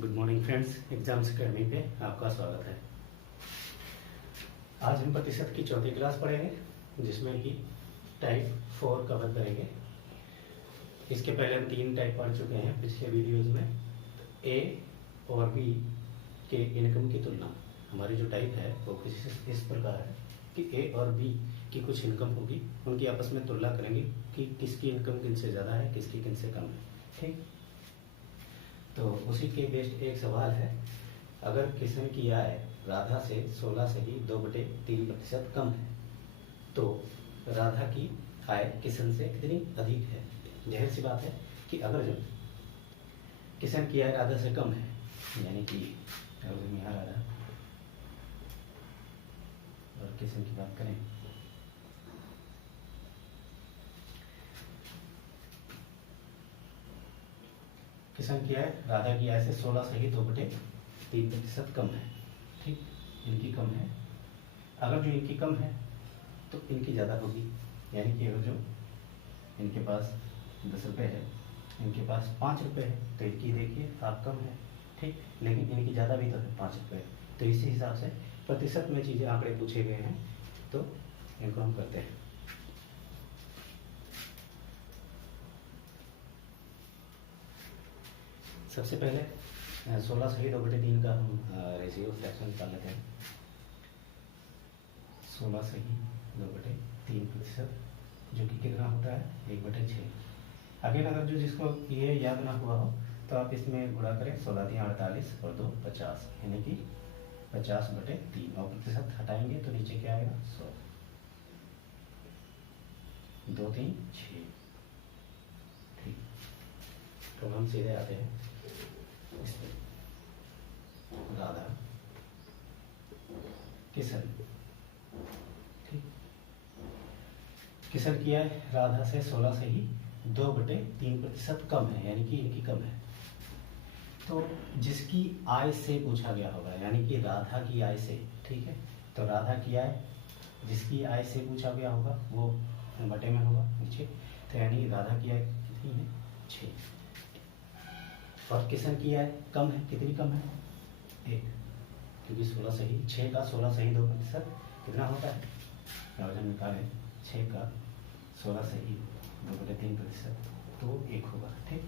Good morning friends, exams academy पे आपका स्वागत है। आज हम प्रतिशत की चौथी क्लास पढ़ेंगे जिसमें कि टाइप 4 कवर करेंगे। इसके पहले हम 3 टाइप पढ़ चुके हैं पिछले वीडियोज में। ए और बी के इनकम की तुलना। हमारी जो टाइप है वो कुछ इस प्रकार है कि ए और बी की कुछ इनकम होगी, उनकी आपस में तुलना करेंगे कि किसकी इनकम किनसे ज़्यादा है, किसकी किनसे कम है। ठीक, तो उसी के बेस्ड एक सवाल है, अगर किशन की आय राधा से 16 से ही 2/3% कम है तो राधा की आय किशन से कितनी अधिक है। जाहिर सी बात है कि अगर जो किशन की आय राधा से कम है, यानी कि अगर यहाँ राधा और किशन की बात करें किशन की आय राधा की आय से 16 से ही 2/3% कम है। ठीक, इनकी कम है। अगर जो इनकी कम है तो इनकी ज़्यादा होगी, यानी कि अगर जो इनके पास 10 रुपये है, इनके पास 5 रुपये है, तो इनकी देखिए आप कम है। ठीक, लेकिन इनकी ज़्यादा भी तो है 5 रुपये। तो इसी हिसाब से प्रतिशत में चीज़ें आंकड़े पूछे गए हैं तो इनको हम करते हैं। सबसे पहले 16 से ही 2/3 का हम रेशियो फ्रैक्शन निकाल लेते हैं। 16 से ही 2/3% जो कि कितना होता है 1/6। अगेन अगर जो जिसको ये याद ना हुआ हो तो आप इसमें गुणा करें, 16 × 48 और 2 50, यानी कि 50/3 और प्रतिशत हटाएंगे तो नीचे क्या आएगा 100। 2 3 6। ठीक, तो हम सीधे आते हैं इसमें। राधा किशन, ठीक, किशन की आय राधा से 16 से ही 2/3% कम है, यानी कि इनकी कम है। तो जिसकी आय से पूछा गया होगा, यानी कि राधा की आय से, ठीक है, तो राधा की आय जिसकी आय से पूछा गया होगा वो बटे में होगा नीचे, तो यानी राधा की आय कितनी है 6, और किशन की आय कम है, कितनी कम है 1, क्योंकि 16 से ही 6 का 16 से ही 2% कितना होता है, वजन निकालें 6 का 16 से ही 2/3% तो 1 होगा। ठीक,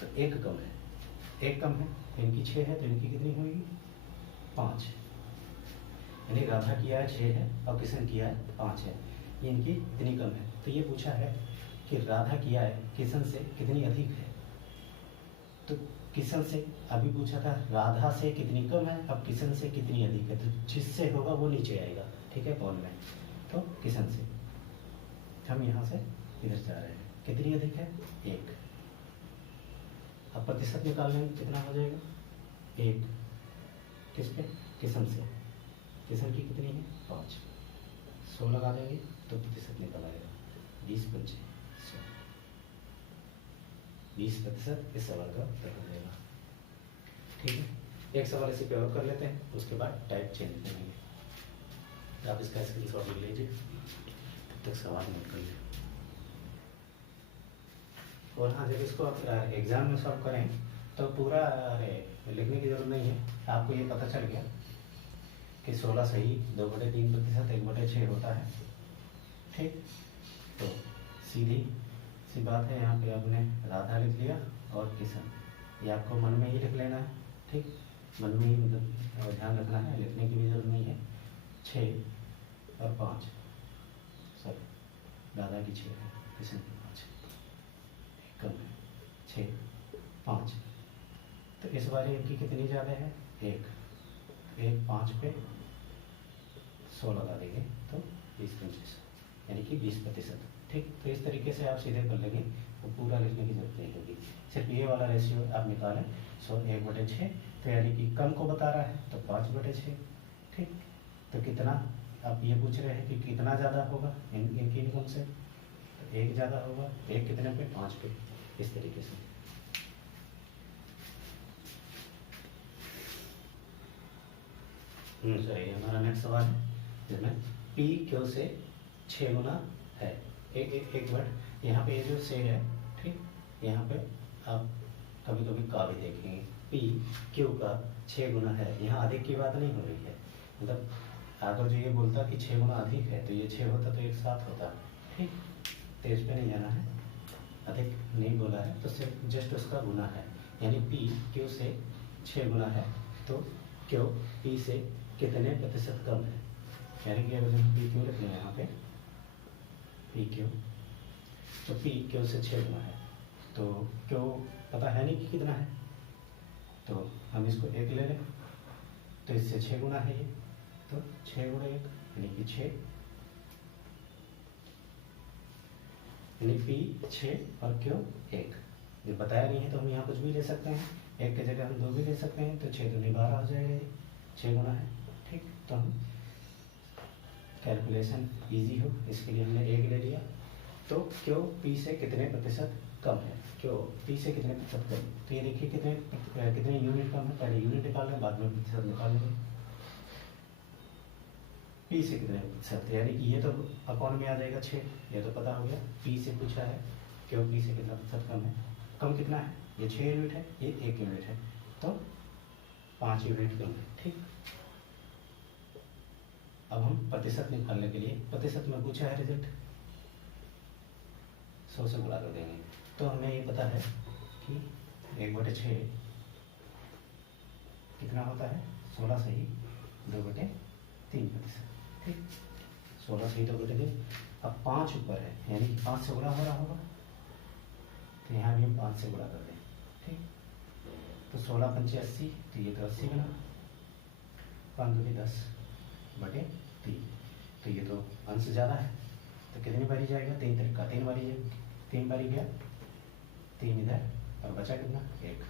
तो 1 कम है, 1 कम है, तो इनकी 6 है तो इनकी कितनी होगी 5, यानी राधा की आय 6 है और किशन की आय 5 है, ये इनकी इतनी कम है। तो ये पूछा है कि राधा की आय किशन से कितनी अधिक है। तो किशन से अभी पूछा था राधा से कितनी कम है, अब किशन से कितनी अधिक है, तो जिससे होगा वो नीचे आएगा। ठीक है, कौन में, तो किशन से हम यहाँ से इधर जा रहे हैं, कितनी अधिक है 1। अब प्रतिशत निकालने में कितना हो जाएगा 1, किस पे किशन से, किशन की कितनी है 5, 100 लगा देंगे तो प्रतिशत निकल आएगा 20/5 100, 20% इस सवाल का उत्तर हो जाएगा। ठीक है, एक सवाल इसी पे और कर लेते हैं, उसके बाद टाइप चेंज करेंगे। आप इसका स्क्रीनशॉट ले लीजिए, तब तक सवाल नोट कर लीजिए। और हाँ, जब इसको आप एग्जाम में सॉल्व करें तो पूरा लिखने की जरूरत नहीं है, आपको ये पता चल गया कि 16 से ही 2/3% 1/6 होता है। ठीक, तो सीधी सी बात है, यहाँ पे आपने राधा लिख लिया और किशन, ये आपको मन में ही लिख लेना है। ठीक, मन में ही मतलब ध्यान रखना है, लिखने की भी जरूरत नहीं है। 6 और 5, सॉरी राधा की 6 है, किशन की 5 कम है, 6 5, तो इस बार इनकी कितनी ज़्यादा है 1, 5 पे 100 लगा देंगे तो 20/25, यानी कि 20%। ठीक, तो इस तरीके से आप सीधे कर लेंगे, वो पूरा लिखने की जरूरत नहीं होगी, सिर्फ ये वाला रेशियो आप निकालें 100 1/6, तो यानी कि कम को बता रहा है तो 5/6। ठीक, तो कितना, आप ये पूछ रहे हैं कि कितना ज़्यादा होगा इनकी इनकम से, तो 1 ज़्यादा होगा, 1 कितने पे 5 पे, इस तरीके से। सही, हमारा नेक्स्ट सवाल है जिसमें पी क्यू से 6 गुना है। एक वर्ड यहाँ पे ये जो से है, ठीक, यहाँ पे आप कभी कभी का भी देखेंगे। पी क्यू का 6 गुना है, यहाँ अधिक की बात नहीं हो रही है, मतलब अगर जो ये बोलता कि 6 गुना अधिक है तो ये 6 होता तो एक साथ होता, ठीक। तो इस पर नहीं जाना है, अधिक नहीं बोला है तो सिर्फ जस्ट उसका गुना है, यानी पी क्यू से 6 गुना है तो क्यू पी से कितने प्रतिशत कम है, यानी कि अगर हम पी क्यू रख लें यहाँ पे पी क्यू, तो पी क्यू से 6 गुना है, तो क्यू पता है नहीं कि कितना है, तो हम इसको 1 ले लें, तो इससे 6 गुना है ये, तो 6 गुणा 1 यानी कि 6, यानी पी 6 और क्यू 1। ये बताया नहीं है तो हम यहाँ कुछ भी ले सकते हैं, 1 की जगह हम 2 भी ले सकते हैं, तो 6 दूनी 12 हो जाएगा, ये 6 गुना है, ठीक। तो हम कैलकुलेशन इजी हो इसके लिए हमने 1 ले लिया। तो क्यू पी से कितने प्रतिशत कम है, क्यू पी से कितने प्रतिशत कम, तो ये देखिए कितने यूनिट कम है, पहले यूनिट निकाल लें बाद में प्रतिशत निकालेंगे। पी से कितने प्रतिशत, यानी कि ये तो अकाउंट में आ जाएगा 6, ये तो पता हो गया। पी से पूछा है क्यों पी से कितना प्रतिशत कम है, कम कितना है, ये 6 यूनिट है, ये 1 यूनिट है, तो 5 यूनिट कम है, ठीक। अब हम प्रतिशत निकालने के लिए, प्रतिशत में पूछा है रिजल्ट 100 से गुणा कर देंगे, तो हमें ये पता है कि 1/6 कितना होता है, 16 से ही 2/3%, ठीक। 16 से ही 2/3, अब 5 ऊपर है यानी कि 5 से गुणा हो रहा होगा, तो यहाँ भी हम 5 से गुणा कर दें, ठीक। तो 16 पंचे 80, तो ये तो 80 गुना, 5 दूनी 10/3, तो ये तो अंश ज़्यादा है, तो कितनी बारी जाएगा, 3 तरीका 3 बारी जाएगा, 3 बारी गया, 3 इधर और बचा कितना 1,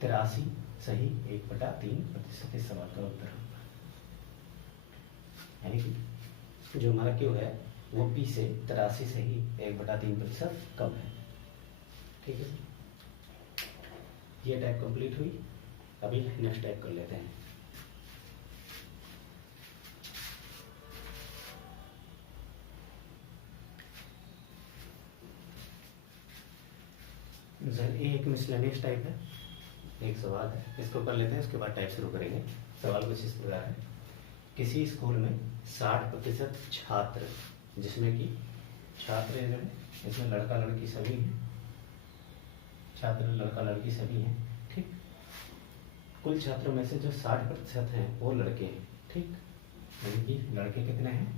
83 सही 1/3% इस सवाल का उत्तर होगा। यानी कि जो हमारा क्यू है वो पी से 83 से ही 1/3% कम है, ठीक है। ये टाइप कंप्लीट हुई, अभी नेक्स्ट टाइप कर लेते हैं। ये एक मिसलेनियस टाइप है, एक सवाल है, इसको कर लेते हैं, उसके बाद टाइप शुरू करेंगे। सवाल कुछ इस प्रकार है, किसी स्कूल में 60% छात्र, जिसमें कि छात्र जो है इसमें लड़का लड़की सभी हैं, छात्र लड़का लड़की सभी हैं, ठीक। कुल छात्रों में से जो 60% हैं वो लड़के हैं, ठीक, यानी कि लड़के कितने हैं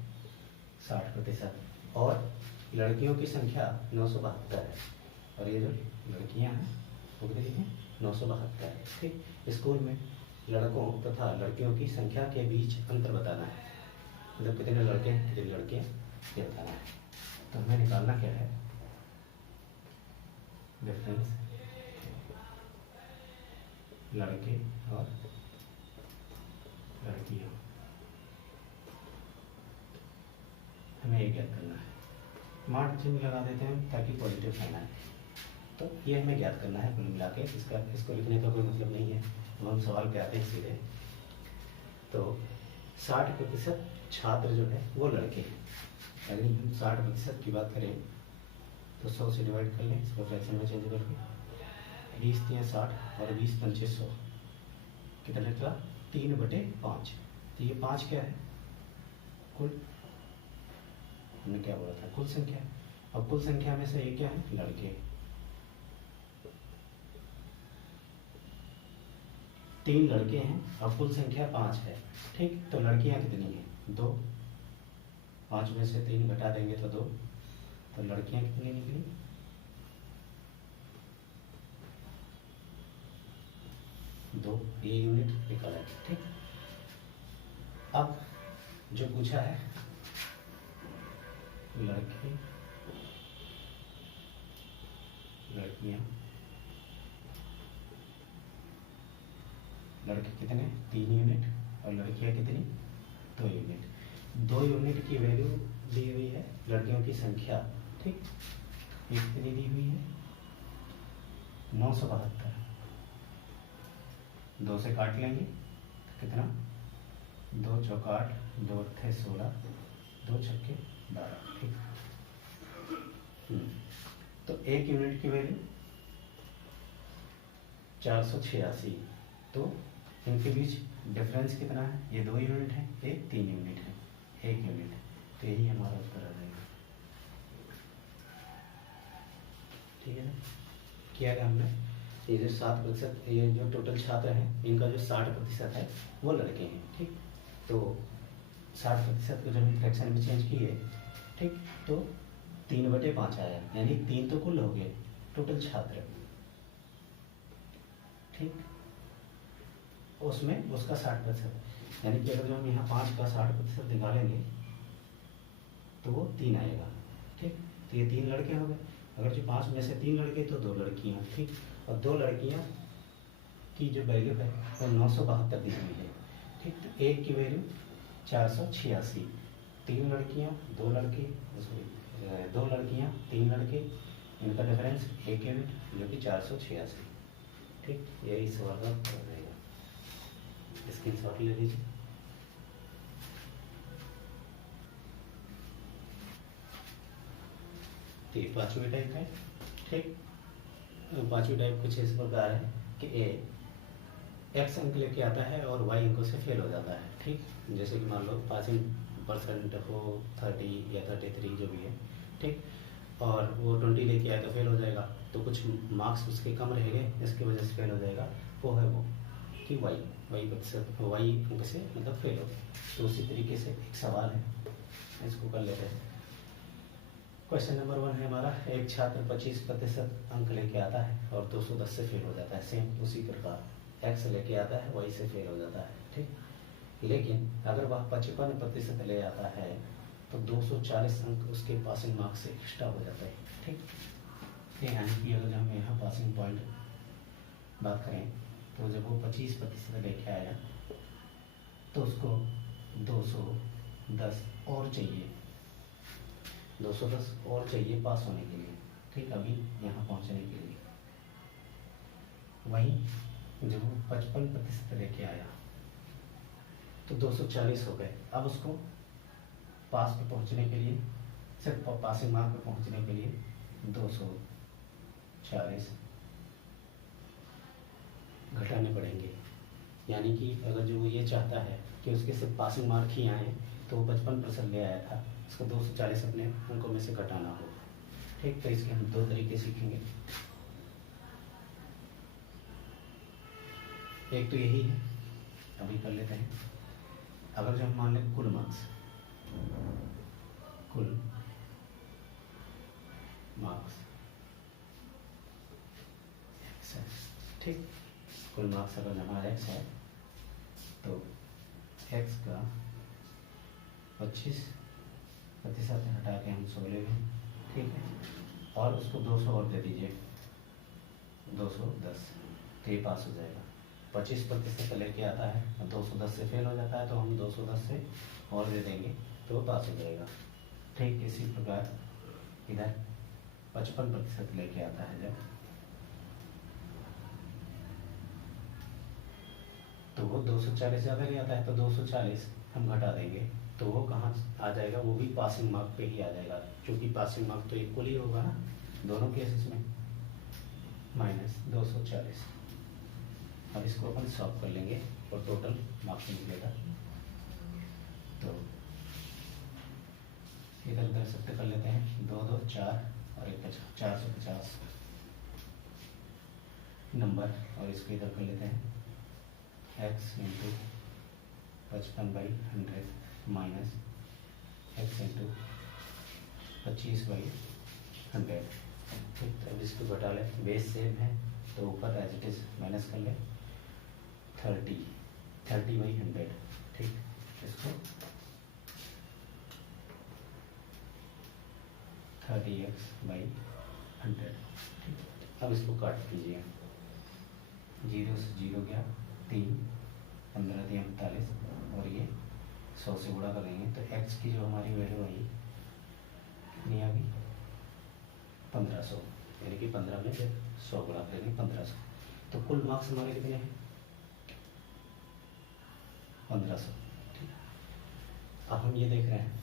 60%, और लड़कियों की संख्या 972 है, और ये जो लड़कियां हैं वो कितनी हैं 972 है, ठीक। स्कूल में लड़कों तथा लड़कियों की संख्या के बीच अंतर बताना है, मतलब कितने लड़के हैं कितनी लड़कियां ये बताना है। तो हमें निकालना क्या है, डिफरेंस लड़के और लड़कियां, हमें ये ज्ञात करना है, स्मार्ट चिन्ह लगा देते हैं ताकि पॉजिटिव साइन आए। तो ये हमें ज्ञात करना है कुल मिला के, इसको लिखने का कोई मतलब नहीं है, तो हम सवाल पे आते हैं सीधे। तो 60% छात्र जो है वो लड़के हैं, अगर हम 60% की बात करें तो 100 से डिवाइड कर लें, इसको फ्रैक्शन में चेंज करके, 20 3 60 और 20 पंचे 100, कितना निकला 3/5। तो ये 5 क्या है, कुल, हमने क्या बोला था कुल संख्या, और कुल संख्या में से ये क्या है लड़के, 3 लड़के हैं और कुल संख्या 5 है, ठीक। तो लड़कियां कितनी हैं 2, 5 में से 3 घटा देंगे तो 2, तो लड़कियां कितनी निकली 2, ये यूनिट निकाला, ठीक। अब जो पूछा है लड़के लड़कियां, लड़के कितने 3 यूनिट और लड़कियां कितनी 2 यूनिट, 2 यूनिट की वैल्यू दी हुई है, लड़कियों की संख्या, ठीक, ये कितनी दी हुई है 972, 2 से काट लेंगे तो कितना 2 चौका 8, 2 अट्ठे 16, 2 छक्के 12, ठीक। तो 1 यूनिट की वैल्यू 486, तो इनके बीच डिफरेंस कितना है? ये 2 यूनिट है, ये 3 यूनिट है, 1 यूनिट, तो यही हमारा उत्तर आ जाएगा। ठीक है ना, किया गया हमने। ये जो 7%, ये जो टोटल छात्र हैं इनका जो 60% है वो लड़के हैं। ठीक, तो 60% को जब हम फ्रैक्शन में चेंज किए, ठीक, तो 3/5 आया, यानी 3 तो कुल हो गए टोटल छात्र। ठीक, उसमें उसका 60%, यानी कि अगर जो हम यहाँ 5 का 60% निकालेंगे तो वो 3 आएगा। ठीक, तो ये 3 लड़के हो गए। अगर जो 5 में से 3 लड़के तो 2 लड़कियाँ। ठीक, और 2 लड़कियाँ की जो वैल्यू है वो 972 दी हुई है। ठीक, तो एक की वैल्यू 486, 3 लड़कियाँ 2 लड़के, 2 लड़कियाँ 3 लड़के, इनका डिफरेंस 1 यूनिट जो कि 486। ठीक, यही सवाल का उत्तर रहेगा। स्क्रीनशॉट ले लीजिए। तो ये 5वीं टाइप है। ठीक, 5वीं टाइप कुछ इस प्रकार है कि ए एक्स अंक लेके आता है और वाई अंकों से फेल हो जाता है। ठीक, जैसे कि मान लो पासिंग परसेंट हो 30 या 33 जो भी है। ठीक, और वो 20 लेके आए तो फेल हो जाएगा, तो कुछ मार्क्स उसके कम रहेंगे, इसकी वजह से फेल हो जाएगा। वो है वो कि वाई प्रतिशत वाई अंक से मतलब फेल हो। तो उसी तरीके से एक सवाल है, इसको कर लेते हैं। क्वेश्चन नंबर 1 है हमारा, एक छात्र 25% अंक लेके आता है और 210 से फेल हो जाता है। सेम उसी प्रकार एक्स लेके आता है, वाई से फेल हो जाता है। ठीक, लेकिन अगर वह 55% ले आता है तो 240 अंक उसके पासिंग मार्क्स से एक्स्ट्रा हो जाता है। ठीक, यानी कि अगर हम यहाँ पासिंग पॉइंट बात करें तो जब वो 25% लेके आया तो उसको 210 और चाहिए, 210 और चाहिए पास होने के लिए। ठीक, अभी यहाँ पहुँचने के लिए। वहीं जब वो 55% लेके आया तो 240 हो गए। अब उसको पास पे पहुँचने के लिए, सिर्फ पासिंग मार्क पे पहुँचने के लिए 240 घटाने पड़ेंगे। यानी कि अगर जो वो ये चाहता है कि उसके सिर्फ पासिंग मार्क ही आए तो वो 55% ले आया था, इसको 240 अपने अंकों में से घटाना होगा। ठीक, तो इसके हम 2 तरीके सीखेंगे। एक तो यही है, अभी कर लेते हैं। अगर जो हम मान लें कुल मार्क्स एक्स है। ठीक, कुल मार्क्स अगर हमारा एक्स है तो एक्स का 25% हटा के हम 100 ले लें। ठीक है, और उसको 200 और दे दीजिए, 210, तो ये पास हो जाएगा। 25% लेके आता है, 210 से फेल हो जाता है तो हम 210 से और दे देंगे तो वो पास हो जाएगा। ठीक, इसी प्रकार इधर 55% लेके आता है जब, तो वो 240 ज़्यादा ले आता है तो 240 हम घटा देंगे तो वो कहाँ आ जाएगा? वो भी पासिंग मार्क पे ही आ जाएगा, क्योंकि पासिंग मार्क तो इक्वल ही होगा ना दोनों केसेस में, -240। अब इसको अपन सॉल्व कर लेंगे और टोटल मार्क्स निकलेगा। तो इधर उधर सबसे कर लेते हैं, 2 2 4 और 1 बचा, 450 नंबर, और इसको इधर कर लेते हैं x into 55/100 minus x into 25/100। ठीक, तो अब इसको घटा लें, बेस सेम है तो ऊपर एज इट इज माइनस कर लें 30/100। ठीक, इसको 30x/100। ठीक, अब इसको काट दीजिए, 0 से 0 गया, 3, 15 3 45, और ये 100 से गुणा करेंगे तो x की जो हमारी वैल्यू आई कितनी आ गई? 1500, यानी कि 15 में जब 100 गुणा करेंगे 1500, तो कुल मार्क्स हमारे कितने हैं? 1500। ठीक, अब हम ये देख रहे हैं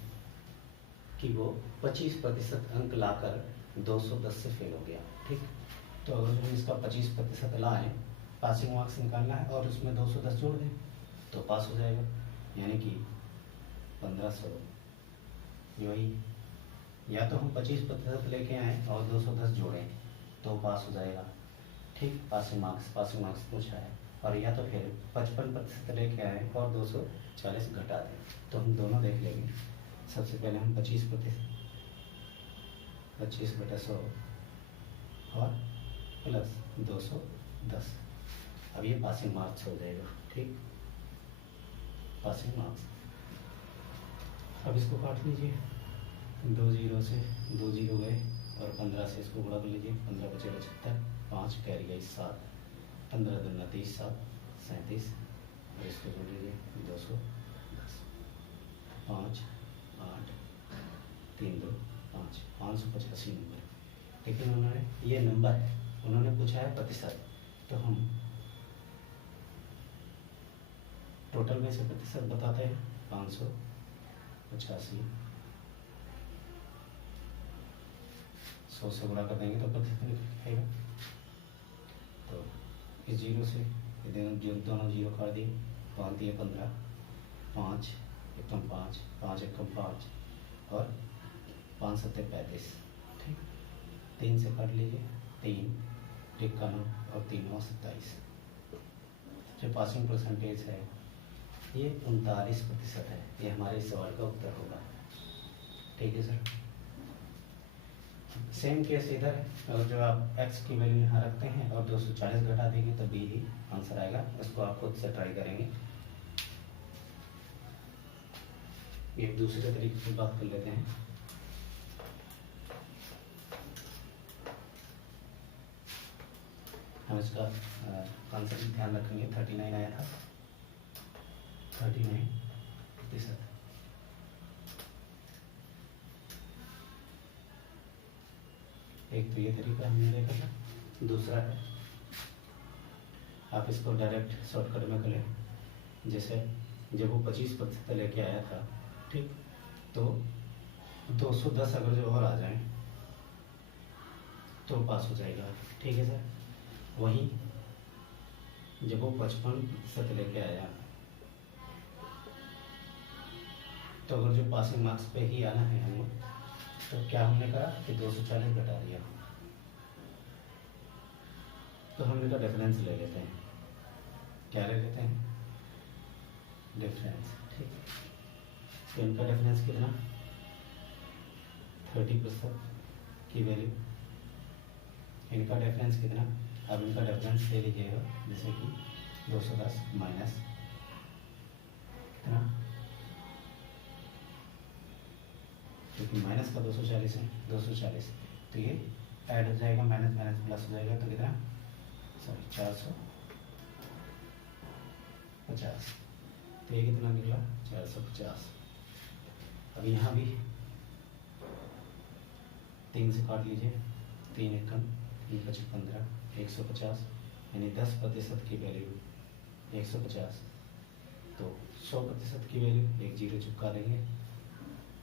कि वो 25% अंक लाकर 210 से फेल हो गया। ठीक, तो अगर हम इसका 25% लाएं पासिंग मार्क्स निकालना है और उसमें 210 जोड़ दें तो पास हो जाएगा, यानी कि 1500। वही या तो हम 25% लेके आएँ और 210 जोड़ें तो पास हो जाएगा, ठीक। पासिंग मार्क्स पूछा है। और या तो फिर 55% लेके आए और 240 घटा दें, तो हम दोनों देख लेंगे। सबसे पहले हम 25% 25/100 और प्लस 210, अब ये पासिंग मार्क्स हो जाएगा, ठीक। Passing marks. अब इसको काट लीजिए, 2 0 से 2 0 गए और 15 से इसको गुणा कर लीजिए, 15 बचे 75, 5 कैरी गई 7, 15 दूना 30, 7 37, और इसको जोड़ लीजिए 210, 5 8 3 2 5, 585 नंबर। लेकिन उन्होंने ये नंबर है, उन्होंने पूछा है प्रतिशत, तो हम टोटल में से प्रतिशत बताते हैं। 585 100 से गुणा कर देंगे तो प्रतिशत निकलेगा। तो इस जीरो से दोनों जीरो काट दिए, 5 दिए 15, 5 एकम 5, 5 एकम 5 और 5 7 35, ठीक। 3 से काट लीजिए, 3 51 और 3 9 27। जो पासिंग परसेंटेज है ये 39% है। ये हमारे सवाल का उत्तर होगा, ठीक है सर। सेम केस इधर है, और जब आप x की वैल्यू यहाँ रखते हैं और 240 घटा देंगे तो बी ही आंसर आएगा। इसको आप खुद से ट्राई करेंगे। एक दूसरे तरीके से बात कर लेते हैं। हम इसका आंसर ध्यान रखेंगे। 39 आया था, 39%। एक तो ये तरीका हमने देखा था। दूसरा है आप इसको डायरेक्ट शॉर्टकट में करें। जैसे जब वो 25% लेके आया था, ठीक, तो 210 अगर जो और आ जाए तो पास हो जाएगा, ठीक है सर। वहीं जब वो 55% लेके आया तो अगर जो पासिंग मार्क्स पे ही आना है हमें, तो क्या हमने कहा कि 240 घटा दिया, तो हम इनका डिफरेंस ले लेते हैं। क्या ले लेते हैं? डिफरेंस, ठीक। तो इनका डिफरेंस कितना? 30% की वैल्यू। इनका डिफरेंस कितना? अब इनका डिफरेंस ले लीजिएगा, जैसे कि 210 माइनस कितना, क्योंकि माइनस का 240 है, 240, तो ये ऐड हो जाएगा, माइनस माइनस प्लस हो जाएगा, तो कितना, सॉरी 450। तो ये कितना निकला? 450। अब यहाँ भी 3 से काट लीजिए, 3 एकम 3 5 15, 150, यानी 10% की वैल्यू 150। तो 100% की वैल्यू, एक जीरो चिपका देंगे,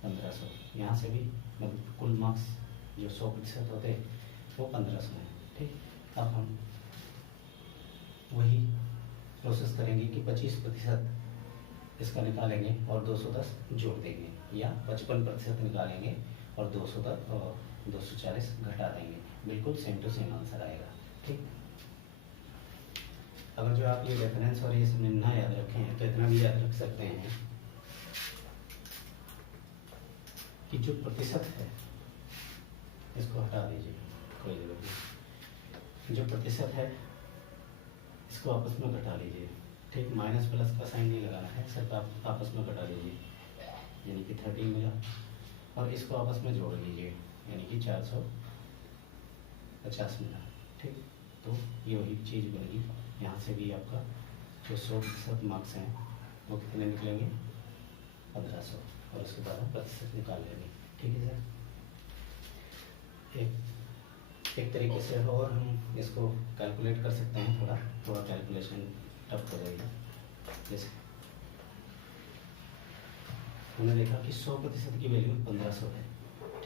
1500। यहाँ से भी मतलब कुल मार्क्स जो 100% होते हैं वो 1500 है, ठीक। अब हम वही प्रोसेस करेंगे कि 25% इसका निकालेंगे और 210 जोड़ देंगे, या 55% निकालेंगे और 210 और 240 घटा देंगे। बिल्कुल सेम टू सेम आंसर आएगा, ठीक। अगर जो आप ये रेफरेंस और ये सब ना याद रखें हैं तो इतना भी याद रख सकते हैं कि जो प्रतिशत है इसको हटा दीजिए, कोई जरूरत नहीं। जो प्रतिशत है इसको आपस में घटा लीजिए, ठीक। माइनस प्लस का साइन नहीं लगाना है, सिर्फ आप आपस में घटा लीजिए, यानी कि 13 मिला, और इसको आपस में जोड़ लीजिए, यानी कि 450 मिला, ठीक। तो ये वही चीज़ बनेगी। यहाँ से भी आपका जो 100% मार्क्स हैं वो कितने निकलेंगे? 1500, और उसके बाद हम प्रतिशत निकाल लेंगे, ठीक है सर। एक तरीके से और हम इसको कैलकुलेट कर सकते हैं। थोड़ा कैलकुलेशन टफ हो जाएगा। जैसे हमने देखा कि 100% की वैल्यू 1500 है,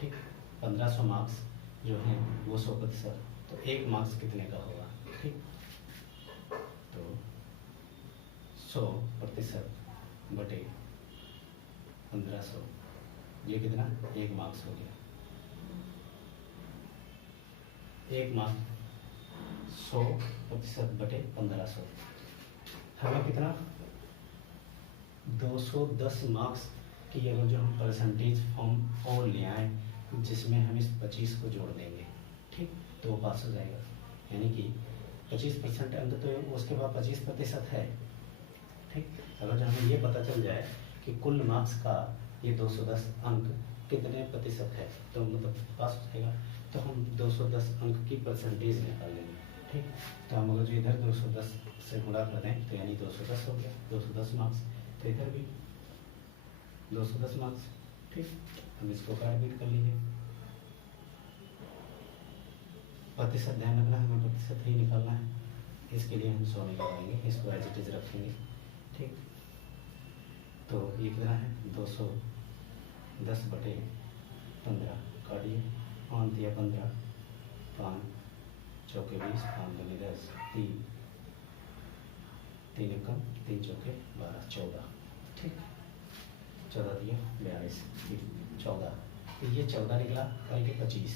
ठीक। 1500 मार्क्स जो हैं वो 100%, तो 1 मार्क्स कितने का होगा, ठीक। 100% बटे 1500, ये कितना 1 मार्क्स हो गया। 1 मार्क 100% बटे 1500 हमें कितना 210 मार्क्स की अगर जो हम परसेंटेज फॉर्म और ले आए जिसमें हम इस 25 को जोड़ देंगे, ठीक, तो वो पास हो जाएगा। यानी कि 25% अंक तो उसके बाद 25% है, ठीक। अगर जो हमें ये पता चल जाए कि कुल मार्क्स का ये 210 अंक कितने प्रतिशत है तो मतलब पास हो जाएगा। तो हम 210 अंक की परसेंटेज निकाल लेंगे, ठीक। तो हम अगर जो इधर 210 से गुणा कर दें तो यानी 210 हो गया, 210 मार्क्स। तो इधर भी 210 मार्क्स, ठीक। हम इसको काट कर लीजिए। प्रतिशत ध्यान रखना, हमें प्रतिशत ही निकालना है, इसके लिए हम 100 निकालेंगे, इसको एज इट इज रखेंगे, ठीक। तो ये कितना है 210 बटे 15 काटिए, 5 दिया 15, 5 चौके 20, 5 दूनी 10, 3 3 कम 3 चौके 12, 14, ठीक। 14 दिया 42, 14, तो ये 14 निकला, कल के 25।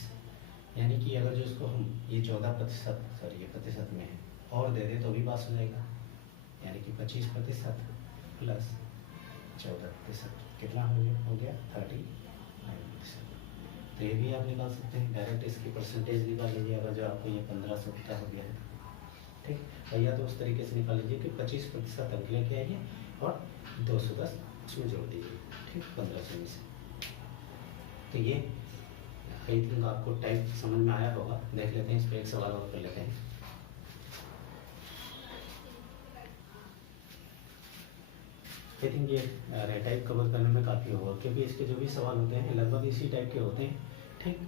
यानी कि अगर जो इसको हम ये 14% सॉरी ये प्रतिशत में है और दे दे तो भी पास हो जाएगा। यानी कि 25% प्लस 14% कितना हो गया 39%। तो ये भी आप निकाल सकते हैं, डायरेक्ट इसकी परसेंटेज निकाल लीजिए अगर जो आपको ये 1500 पता हो गया है, ठीक। और या तो उस तरीके से निकाल लीजिए कि 25% अंक लेके आइए और 210 उसमें जोड़ दीजिए, ठीक, 1500 में से। तो ये आई थिंक आपको टाइप समझ में आया होगा। देख लेते हैं, इस पर एक सवाल और कर लेते हैं। आई थिंक ये टाइप कवर करने में काफ़ी होगा क्योंकि इसके जो भी सवाल होते हैं लगभग इसी टाइप के होते हैं, ठीक।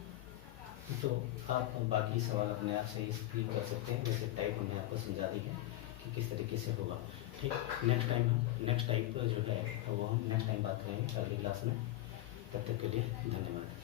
तो आप बाकी सवाल अपने आप से ही कर सकते हैं, जैसे टाइप हमने आपको समझा दी है कि किस तरीके से होगा, ठीक। नेक्स्ट टाइप जो है वो हम नेक्स्ट टाइम बात करेंगे अगली क्लास में। तब तक के लिए धन्यवाद।